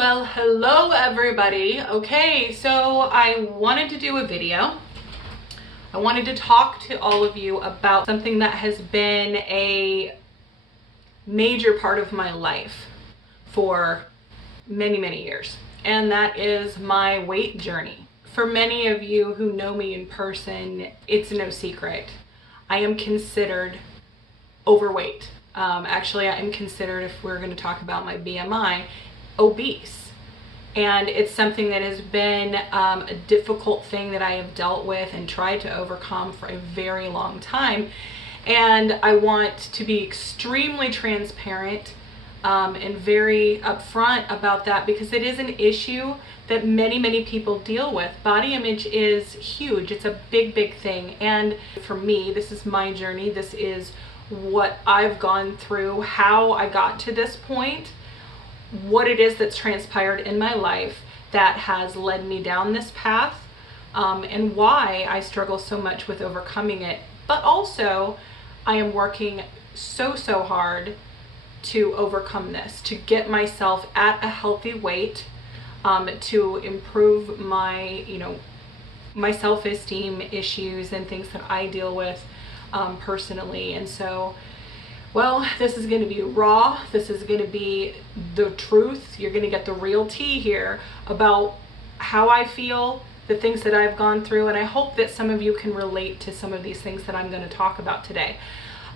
Well, hello everybody. Okay, so I wanted to do a video. I wanted to talk to all of you about something that has been a major part of my life for many years, and that is my weight journey. For many of you who know me in person, it's no secret. I am considered overweight. Actually, I am considered, if we're going to talk about my BMI, obese. And it's something that has been a difficult thing that I have dealt with and tried to overcome for a very long time. And I want to be extremely transparent and very upfront about that, because it is an issue that many people deal with. Body image is huge. It's a big thing. And for me, this is my journey. This is what I've gone through, how I got to this point, what it is that's transpired in my life that has led me down this path, and why I struggle so much with overcoming it. But also, I am working so hard to overcome this, to get myself at a healthy weight, to improve my, my self-esteem issues and things that I deal with personally. And so, well, this is going to be raw. This is going to be the truth. You're going to get the real tea here about how I feel, the things that I've gone through, and I hope that some of you can relate to some of these things that I'm going to talk about today.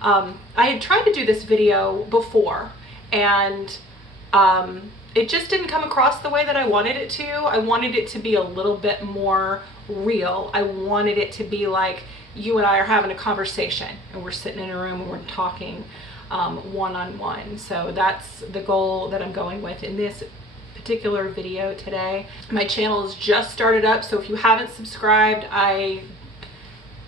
I had tried to do this video before, and it just didn't come across the way that I wanted it to. I wanted it to be a little bit more real. I wanted it to be like you and I are having a conversation and we're sitting in a room and we're talking one-on-one. So that's the goal that I'm going with in this particular video today. My channel has just started up, so if you haven't subscribed, I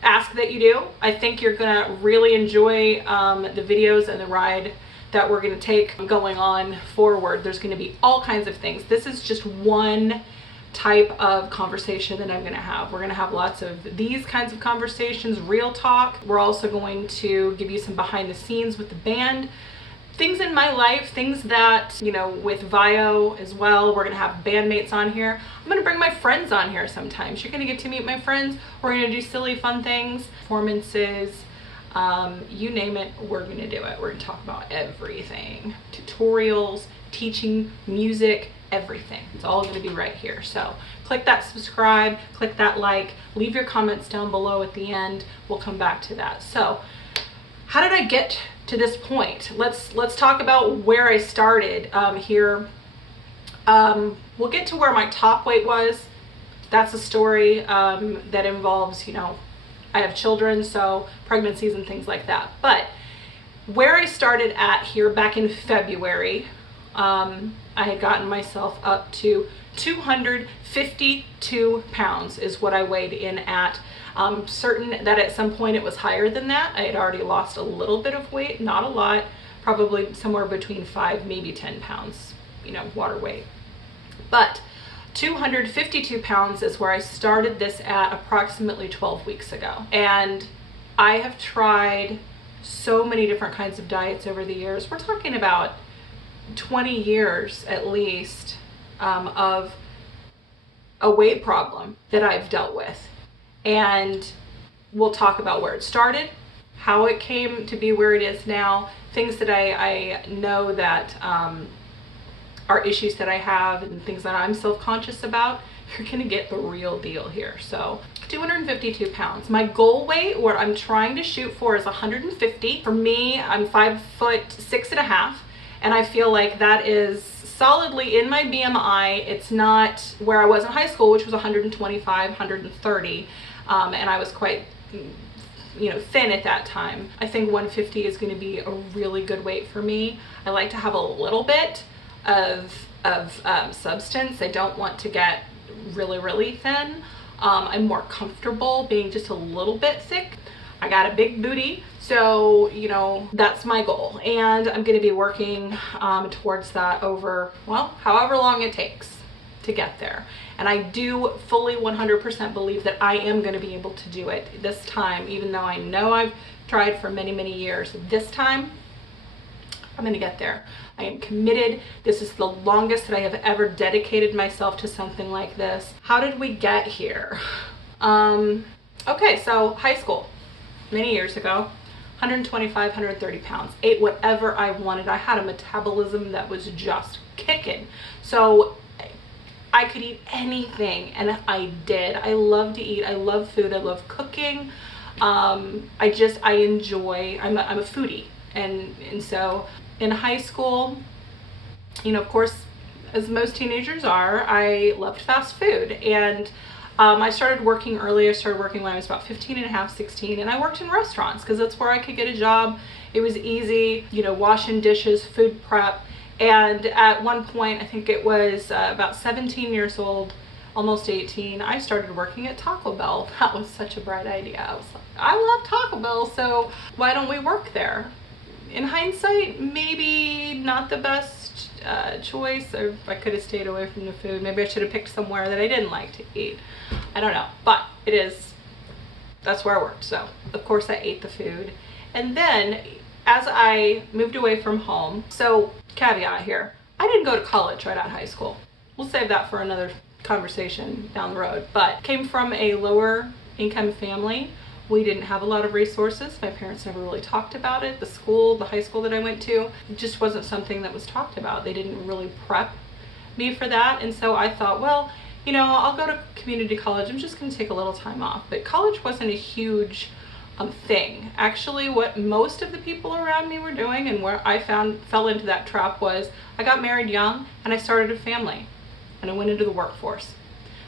ask that you do. I think you're gonna really enjoy the videos and the ride that we're gonna take going on forward. There's gonna be all kinds of things. This is just one type of conversation that I'm going to have. We're going to have lots of these kinds of conversations, real talk. We're also going to give you some behind the scenes with the band, things in my life, things that, with Vio as well. We're going to have bandmates on here. I'm going to bring my friends on here sometimes. You're going to get to meet my friends. We're going to do silly fun things, performances, you name it, we're going to do it. We're going to talk about everything, tutorials, teaching, music, everything. It's all going to be right here. So click that subscribe, click that like, leave your comments down below at the end. We'll come back to that. So how did I get to this point? Let's talk about where I started here. We'll get to where my top weight was. That's a story that involves, I have children, so pregnancies and things like that. But where I started at here back in February, I had gotten myself up to 252 pounds is what I weighed in at. Certain that at some point it was higher than that. I had already lost a little bit of weight, not a lot, probably somewhere between 5, maybe 10 pounds, water weight. But 252 pounds is where I started this at approximately 12 weeks ago. And I have tried so many different kinds of diets over the years. We're talking about 20 years at least of a weight problem that I've dealt with. And we'll talk about where it started, how it came to be where it is now, things that I know that are issues that I have and things that I'm self-conscious about. You're gonna get the real deal here. So 252 pounds. My goal weight, what I'm trying to shoot for, is 150. For me, I'm 5'6.5". And I feel like that is solidly in my BMI. It's not where I was in high school, which was 125, 130. And I was quite, thin at that time. I think 150 is going to be a really good weight for me. I like to have a little bit of substance. I don't want to get really thin. I'm more comfortable being just a little bit thick. I got a big booty, so that's my goal, and I'm going to be working towards that over, well, however long it takes to get there. And I do fully 100% believe that I am going to be able to do it this time, even though I know I've tried for many years. This time I'm gonna get there. I am committed. This is the longest that I have ever dedicated myself to something like this. How did we get here? Okay, so high school, many years ago, 125, 130 pounds, ate whatever I wanted. I had a metabolism that was just kicking. So I could eat anything, and I did. I love to eat. I love food. I love cooking. I enjoy, I'm a foodie. And so in high school, you know, of course, as most teenagers are, I loved fast food. And I started working early. I started working when I was about 15 and a half, 16, and I worked in restaurants because that's where I could get a job. It was easy, you know, washing dishes, food prep. And at one point, I think it was about 17 years old, almost 18, I started working at Taco Bell. That was such a bright idea. I was like, I love Taco Bell, so why don't we work there? In hindsight, maybe not the best choice. Or I could have stayed away from the food. Maybe I should have picked somewhere that I didn't like to eat. I don't know, but that's where I worked. So of course I ate the food. And then as I moved away from home, so caveat here, I didn't go to college right out of high school. We'll save that for another conversation down the road, but came from a lower income family. We didn't have a lot of resources. My parents never really talked about it. The high school that I went to, it just wasn't something that was talked about. They didn't really prep me for that. And so I thought, well, you know, I'll go to community college. I'm just going to take a little time off. But college wasn't a huge thing. Actually, what most of the people around me were doing, and where I fell into that trap, was I got married young and I started a family and I went into the workforce.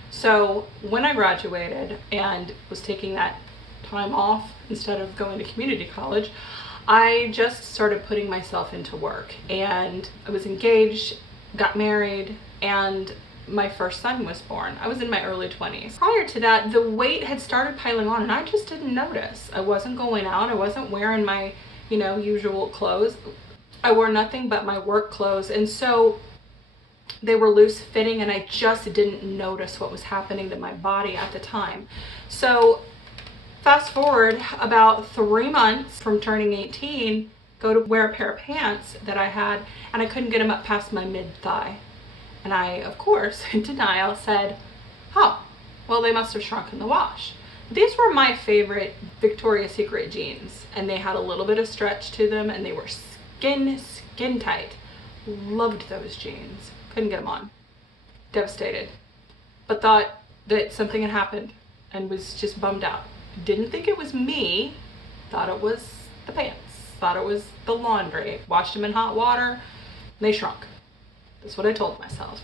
So when I graduated and was taking that time off instead of going to community college, I just started putting myself into work. And I was engaged, got married, and my first son was born. I was in my early 20s. Prior to that, the weight had started piling on and I just didn't notice. I wasn't going out. I wasn't wearing my, you know, usual clothes. I wore nothing but my work clothes. And so they were loose fitting and I just didn't notice what was happening to my body at the time. So fast forward about 3 months from turning 18, go to wear a pair of pants that I had, and I couldn't get them up past my mid-thigh. And I, of course, in denial, said, oh, well, they must have shrunk in the wash. These were my favorite Victoria's Secret jeans, and they had a little bit of stretch to them, and they were skin tight. Loved those jeans. Couldn't get them on. Devastated. But thought that something had happened and was just bummed out. Didn't think it was me. Thought it was the pants. Thought it was the laundry. Washed them in hot water, and they shrunk. That's what I told myself.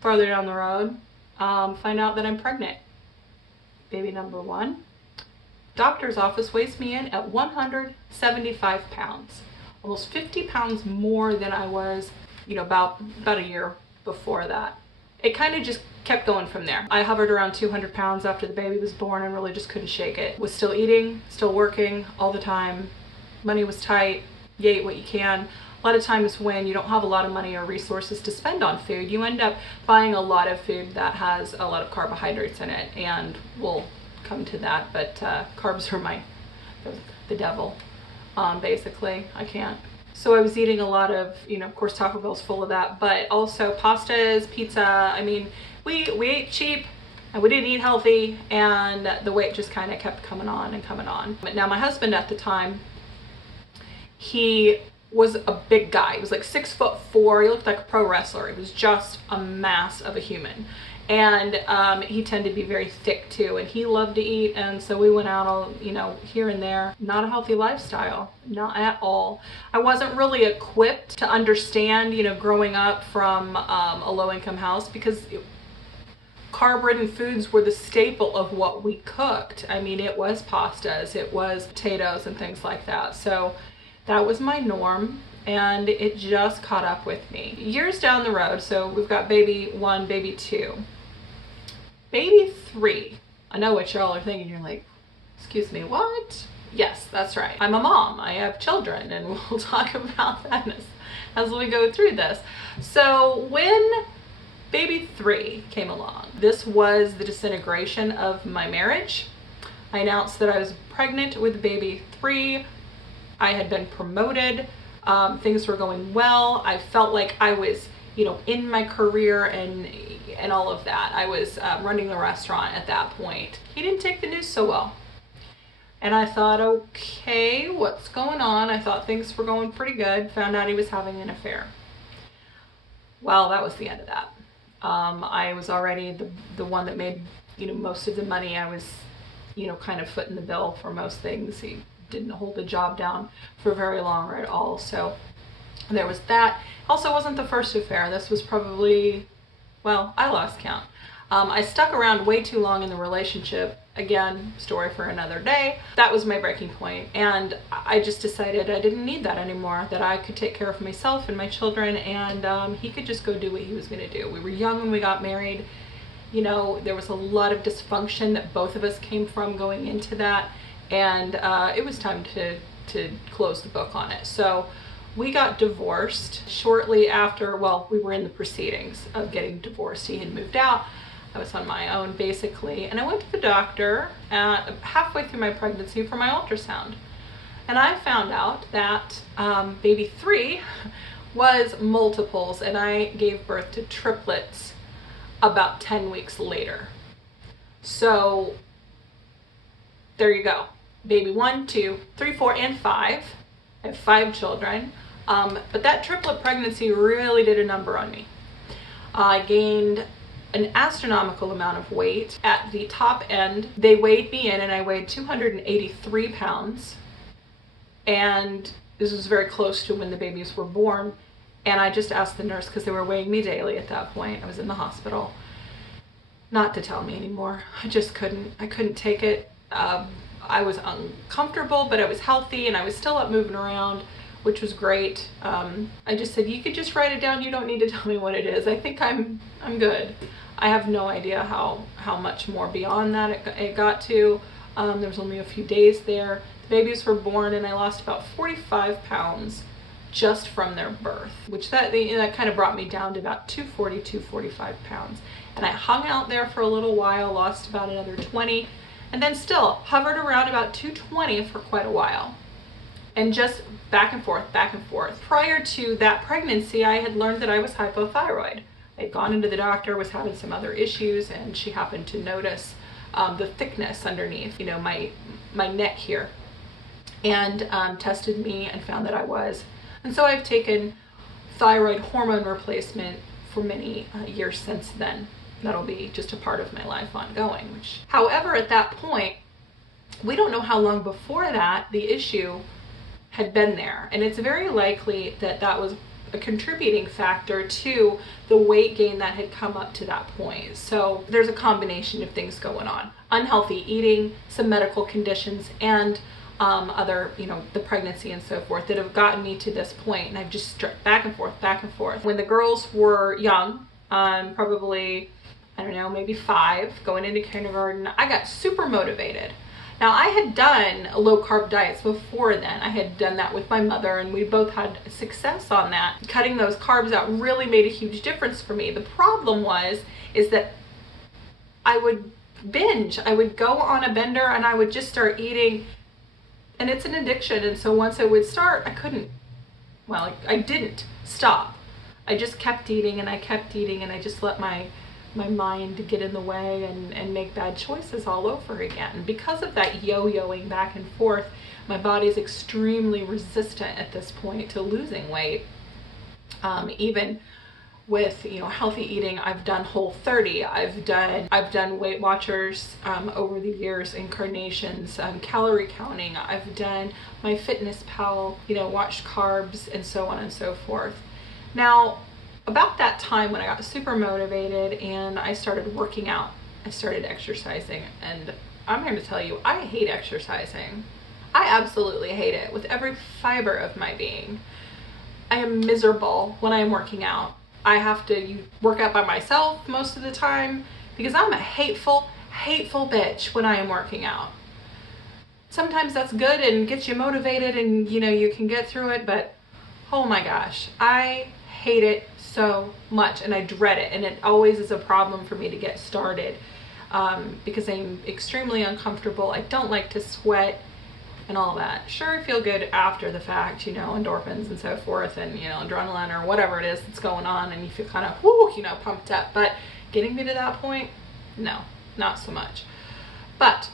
Farther down the road, find out that I'm pregnant. Baby number 1. Doctor's office weighs me in at 175 pounds. Almost 50 pounds more than I was, you know, about a year before that. It kind of just kept going from there. I hovered around 200 pounds after the baby was born and really just couldn't shake it. Was still eating, still working all the time. Money was tight. You ate what you can. A lot of times when you don't have a lot of money or resources to spend on food, you end up buying a lot of food that has a lot of carbohydrates in it, and we'll come to that, but carbs are the devil, basically. I can't. So I was eating a lot of, you know, of course Taco Bell's full of that, but also pastas, pizza. I mean, we ate cheap and we didn't eat healthy, and the weight just kind of kept coming on and coming on. But now my husband at the time, he was a big guy. He was like 6'4". He looked like a pro wrestler. He was just a mass of a human. And he tended to be very thick too, and he loved to eat, and so we went out all, you know, here and there. Not a healthy lifestyle, not at all. I wasn't really equipped to understand, you know, growing up from a low-income house, because carb-ridden foods were the staple of what we cooked. I mean, it was pastas, it was potatoes and things like that. So that was my norm, and it just caught up with me. Years down the road, so we've got baby 1, baby 2. Baby 3, I know what y'all are thinking. You're like, excuse me, what? Yes, that's right. I'm a mom. I have children, and we'll talk about that as we go through this. So when baby 3 came along, this was the disintegration of my marriage. I announced that I was pregnant with baby 3. I had been promoted Things were going well. I felt like I was, you know, in my career and all of that. I was running a restaurant at that point. He didn't take the news so well. And I thought, okay, what's going on? I thought things were going pretty good. Found out he was having an affair. Well, that was the end of that. I was already the one that made, you know, most of the money. I was, you know, kind of footing the bill for most things. He didn't hold the job down for very long at all. So there was that. Also wasn't the first affair. This was probably, well, I lost count. I stuck around way too long in the relationship. Again, story for another day. That was my breaking point. And I just decided I didn't need that anymore, that I could take care of myself and my children, and he could just go do what he was gonna do. We were young when we got married. You know, there was a lot of dysfunction that both of us came from going into that, and it was time to close the book on it. So we got divorced shortly after, well, we were in the proceedings of getting divorced. He had moved out. I was on my own basically, and I went to the doctor halfway through my pregnancy for my ultrasound, and I found out that baby 3 was multiples, and I gave birth to triplets about 10 weeks later. So there you go. Baby 1, 2, 3, 4, and 5. I have 5 children, but that triplet pregnancy really did a number on me. I gained an astronomical amount of weight. At the top end, they weighed me in, and I weighed 283 pounds. And this was very close to when the babies were born. And I just asked the nurse, because they were weighing me daily at that point, I was in the hospital, not to tell me anymore. I just couldn't. I couldn't take it. I was uncomfortable, but I was healthy, and I was still up moving around, which was great. I just said, you could just write it down. You don't need to tell me what it is. I think I'm good. I have no idea how much more beyond that it got to. There was only a few days there. The babies were born, and I lost about 45 pounds just from their birth, which that kind of brought me down to about 240, 245 pounds. And I hung out there for a little while, lost about another 20, and then still hovered around about 220 for quite a while. And just back and forth, back and forth. Prior to that pregnancy, I had learned that I was hypothyroid. I had gone into the doctor, was having some other issues, and she happened to notice the thickness underneath, you know, my neck here, and tested me and found that I was. And so I've taken thyroid hormone replacement for many years since then. That'll be just a part of my life ongoing. However, at that point, we don't know how long before that the issue had been there, and it's very likely that that was a contributing factor to the weight gain that had come up to that point. So there's a combination of things going on: unhealthy eating, some medical conditions, and other, you know, the pregnancy and so forth, that have gotten me to this point. And I've just struck back and forth, back and forth. When the girls were young, probably, I don't know, maybe 5, going into kindergarten, I got super motivated. Now, I had done low carb diets before then. I had done that with my mother, and we both had success on that. Cutting those carbs out really made a huge difference for me. The problem is that I would binge. I would go on a bender, and I would just start eating, and it's an addiction. And so once I would start, I didn't stop. I just kept eating, and I kept eating, and I just let my mind get in the way and make bad choices all over again. And because of that yo-yoing back and forth, my body is extremely resistant at this point to losing weight. Even with, you know, healthy eating, I've done Whole30, I've done Weight Watchers over the years, incarnations, calorie counting, I've done my Fitness Pal, you know, watched carbs, and so on and so forth. Now, about that time when I got super motivated and I started working out, I started exercising, and I'm here to tell you, I hate exercising. I absolutely hate it with every fiber of my being. I am miserable when I am working out. I have to work out by myself most of the time because I'm a hateful bitch when I am working out. Sometimes that's good and gets you motivated, and you know, you can get through it, but oh my gosh, I hate it so much, and I dread it, and it always is a problem for me to get started because I'm extremely uncomfortable. I don't like to sweat, and all that. Sure, I feel good after the fact, you know, endorphins and so forth, and, you know, adrenaline or whatever it is that's going on, and you feel kind of, whoo, you know, pumped up. But getting me to that point, no, not so much. But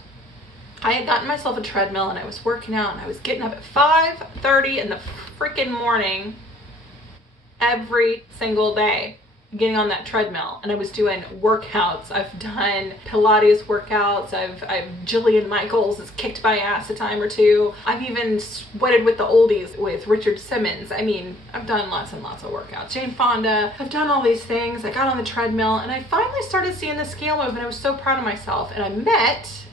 I had gotten myself a treadmill, and I was working out, and I was getting up at 5:30 in the freaking morning every single day, getting on that treadmill, and I was doing workouts. I've done Pilates workouts. I've Jillian Michaels has kicked my ass a time or two. I've even sweated with the oldies with Richard Simmons. I mean, I've done lots and lots of workouts. Jane Fonda. I've done all these things. I got on the treadmill, and I finally started seeing the scale move, and I was so proud of myself. And I met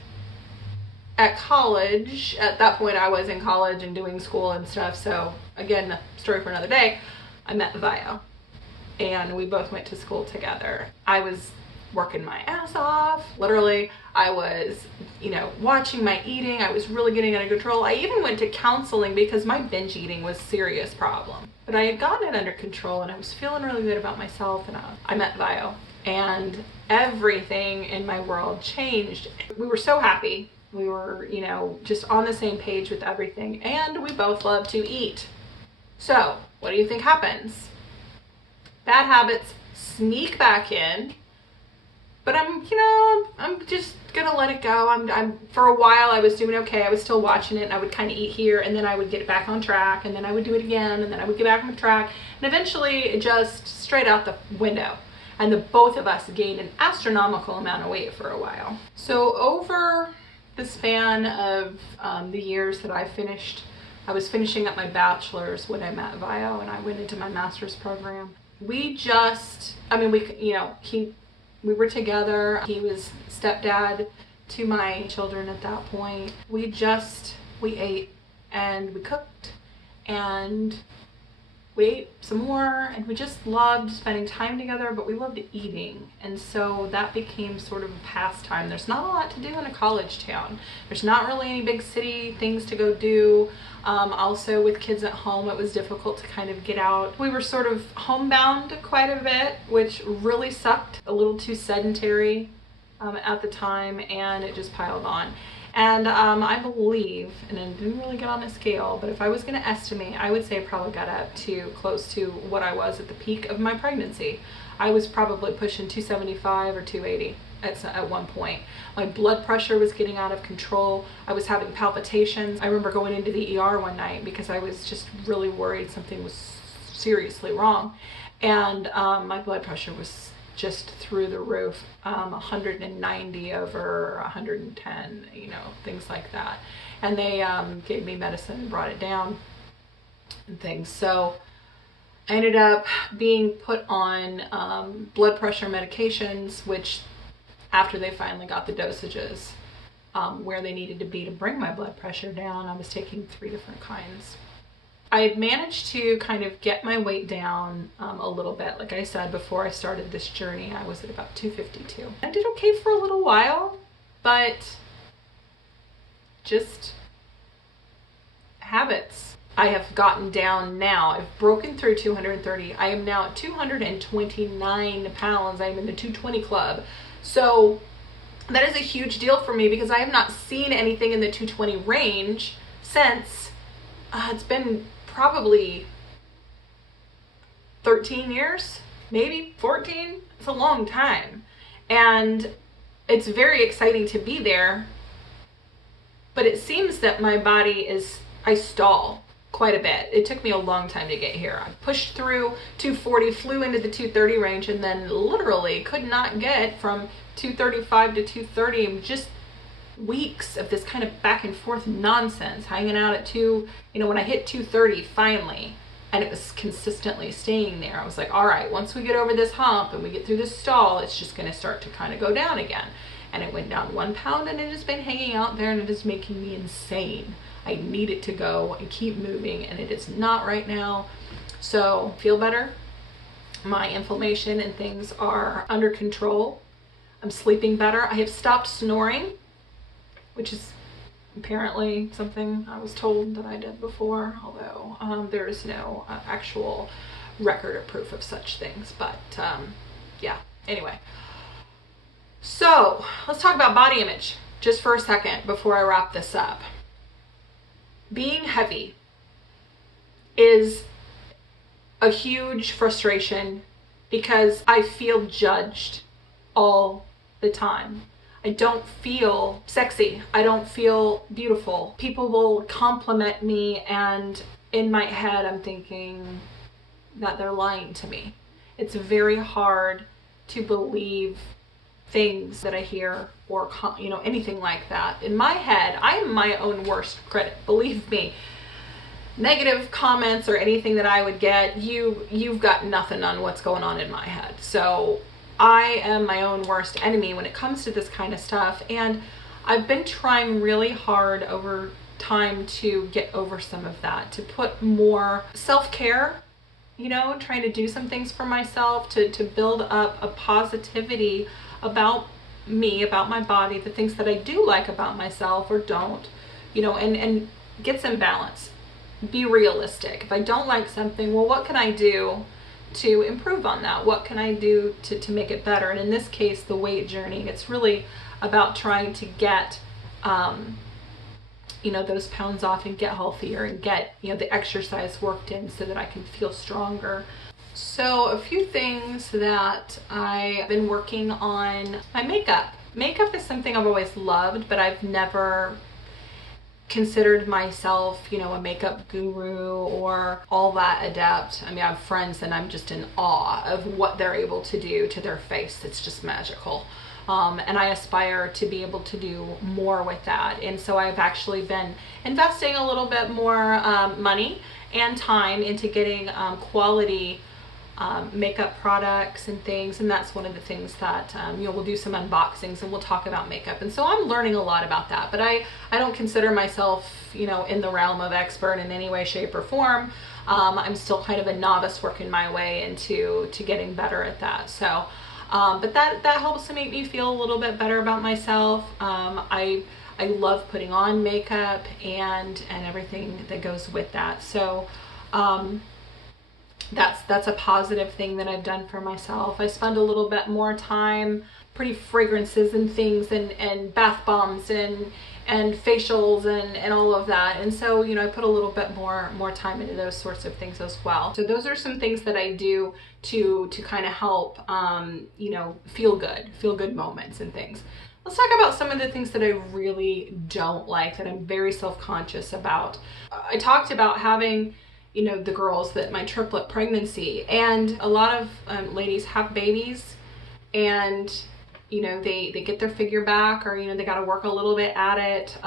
at college. At that point, I was in college and doing school and stuff. So again, story for another day. I met Vio, and we both went to school together. I was working my ass off, literally. I was, you know, watching my eating. I was really getting under control. I even went to counseling because my binge eating was a serious problem. But I had gotten it under control, and I was feeling really good about myself, and I met Vio, and everything in my world changed. We were so happy. We were, you know, just on the same page with everything, and we both love to eat. So what do you think happens? Bad habits sneak back in, but I'm just gonna let it go. I'm for a while I was doing okay. I was still watching it, and I would kind of eat here, and then I would get back on track, and then I would do it again, and then I would get back on track, and eventually it just straight out the window. And the both of us gained an astronomical amount of weight for a while. So over the span of the years that I was finishing up my bachelor's when I met Vio, and I went into my master's program. We were together. He was stepdad to my children at that point. We ate, and we cooked, and we ate some more, and we just loved spending time together, but we loved eating. And so that became sort of a pastime. There's not a lot to do in a college town. There's not really any big city things to go do. Also with kids at home, it was difficult to kind of get out. We were sort of homebound quite a bit, which really sucked. A little too sedentary at the time, and it just piled on. And I believe, and I didn't really get on a scale, but if I was going to estimate, I would say I probably got up to close to what I was at the peak of my pregnancy. I was probably pushing 275 or 280 at one point. My blood pressure was getting out of control. I was having palpitations. I remember going into the ER one night because I was just really worried something was seriously wrong. And my blood pressure was just through the roof, 190 over 110, you know, things like that. And they gave me medicine and brought it down and things. So I ended up being put on blood pressure medications, which after they finally got the dosages where they needed to be to bring my blood pressure down, I was taking 3 different kinds. I had managed to kind of get my weight down a little bit. Like I said, before I started this journey, I was at about 252. I did okay for a little while, but just habits. I have gotten down now. I've broken through 230. I am now at 229 pounds. I'm in the 220 club. So that is a huge deal for me because I have not seen anything in the 220 range since it's been probably 13 years, maybe 14. It's a long time. And it's very exciting to be there. But it seems that my body I stall quite a bit. It took me a long time to get here. I pushed through 240, flew into the 230 range, and then literally could not get from 235 to 230. Just weeks of this kind of back and forth nonsense, hanging out at when I hit 230 finally, and it was consistently staying there, I was like, all right, once we get over this hump and we get through this stall, it's just going to start to kind of go down again. And it went down 1 pound, and it has been hanging out there, and it is making me insane. I need it to go and keep moving, and it is not right now. So feel better. My inflammation and things are under control. I'm sleeping better. I have stopped snoring, which is apparently something I was told that I did before, although there is no actual record or proof of such things. But yeah, anyway. So let's talk about body image just for a second before I wrap this up. being heavy is a huge frustration because I feel judged all the time. I don't feel sexy. I don't feel beautiful. People will compliment me, and in my head I'm thinking that they're lying to me. It's very hard to believe things that I hear, or anything like that. In my head, I am my own worst critic. Believe me, negative comments or anything that I would get, you've got nothing on what's going on in my head. So I am my own worst enemy when it comes to this kind of stuff, and I've been trying really hard over time to get over some of that, to put more self-care, trying to do some things for myself, to build up a positivity about me, about my body, the things that I do like about myself or don't, and get some balance. Be realistic. If I don't like something, well, what can I do to improve on that? What can I do to make it better? And in this case, the weight journey, it's really about trying to get those pounds off and get healthier and get the exercise worked in so that I can feel stronger. So a few things that I've been working on. My makeup. Makeup is something I've always loved, but I've never considered myself, a makeup guru or all that adept. I mean, I have friends and I'm just in awe of what they're able to do to their face. It's just magical. And I aspire to be able to do more with that. And so I've actually been investing a little bit more money and time into getting quality makeup products and things, and that's one of the things that we'll do some unboxings and we'll talk about makeup. And so I'm learning a lot about that, but I don't consider myself in the realm of expert in any way, shape, or form. I'm still kind of a novice working my way into getting better at that. So but that helps to make me feel a little bit better about myself. I love putting on makeup and everything that goes with that. So that's a positive thing that I've done for myself. I spend a little bit more time, pretty fragrances and things, and bath bombs and facials and all of that. And so, I put a little bit more time into those sorts of things as well. So those are some things that I do to kind of help, feel good moments and things. Let's talk about some of the things that I really don't like, that I'm very self-conscious about. I talked about having the girls, that my triplet pregnancy, and a lot of ladies have babies and they get their figure back, or they got to work a little bit at it.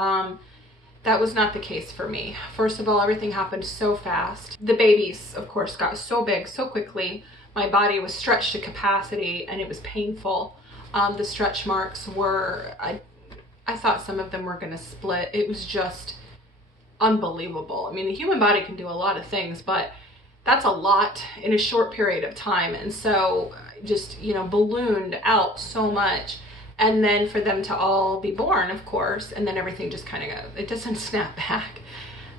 That was not the case for me. First of all, everything happened so fast. The babies, of course, got so big so quickly. My body was stretched to capacity and it was painful. The stretch marks were, I thought some of them were going to split. It was just unbelievable. I mean, the human body can do a lot of things, but that's a lot in a short period of time. And so just, ballooned out so much. And then for them to all be born, of course, and then everything just kind of goes, it doesn't snap back.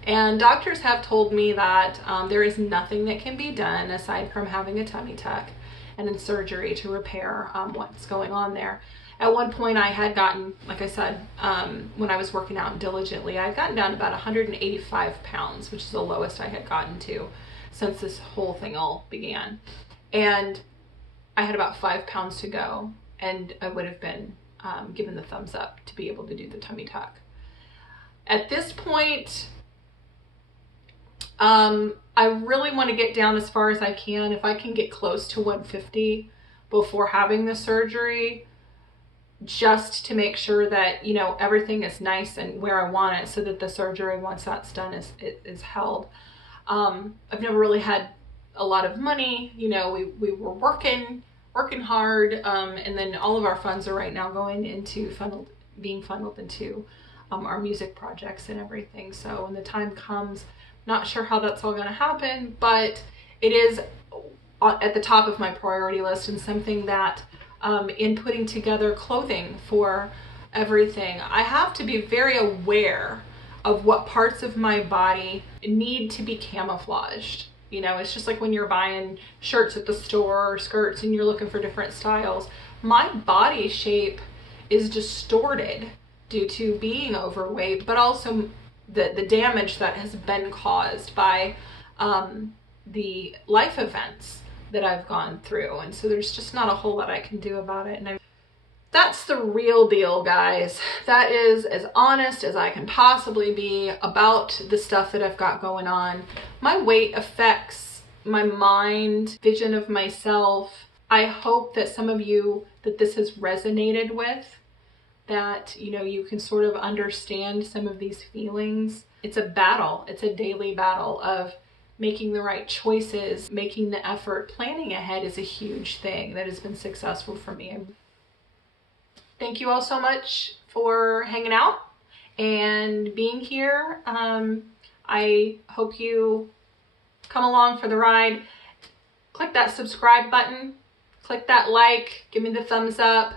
And doctors have told me that there is nothing that can be done aside from having a tummy tuck and then surgery to repair what's going on there. At one point I had gotten, like I said, when I was working out diligently, I'd gotten down to about 185 pounds, which is the lowest I had gotten to since this whole thing all began. And I had about 5 pounds to go, and I would have been given the thumbs up to be able to do the tummy tuck. At this point, I really want to get down as far as I can. If I can get close to 150 before having the surgery, just to make sure that everything is nice and where I want it, so that the surgery, once that's done, is held. I've never really had a lot of money. We were working hard, and then all of our funds are right now going into being funneled into our music projects and everything. So when the time comes, not sure how that's all going to happen, but it is at the top of my priority list, and something that in putting together clothing for everything, I have to be very aware of what parts of my body need to be camouflaged. It's just like when you're buying shirts at the store or skirts and you're looking for different styles. My body shape is distorted due to being overweight, but also the damage that has been caused by the life events that I've gone through. And so there's just not a whole lot I can do about it. And that's the real deal, guys. That is as honest as I can possibly be about the stuff that I've got going on. My weight affects my mind, vision of myself. I hope that some of you, that this has resonated with, that, you know, you can sort of understand some of these feelings. It's a battle. It's a daily battle of making the right choices, making the effort. Planning ahead is a huge thing that has been successful for me. Thank you all so much for hanging out and being here. I hope you come along for the ride. Click that subscribe button, click that like, give me the thumbs up.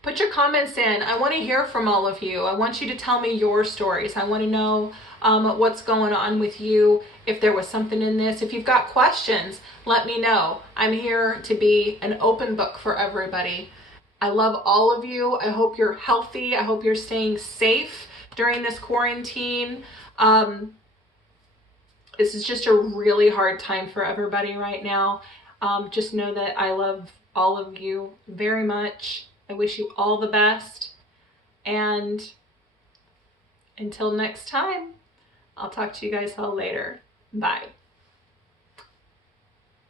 Put your comments in. I want to hear from all of you. I want you to tell me your stories. I want to know what's going on with you. If there was something in this, if you've got questions, let me know. I'm here to be an open book for everybody. I love all of you. I hope you're healthy. I hope you're staying safe during this quarantine. This is just a really hard time for everybody right now. Just know that I love all of you very much. I wish you all the best. And until next time, I'll talk to you guys all later. Bye.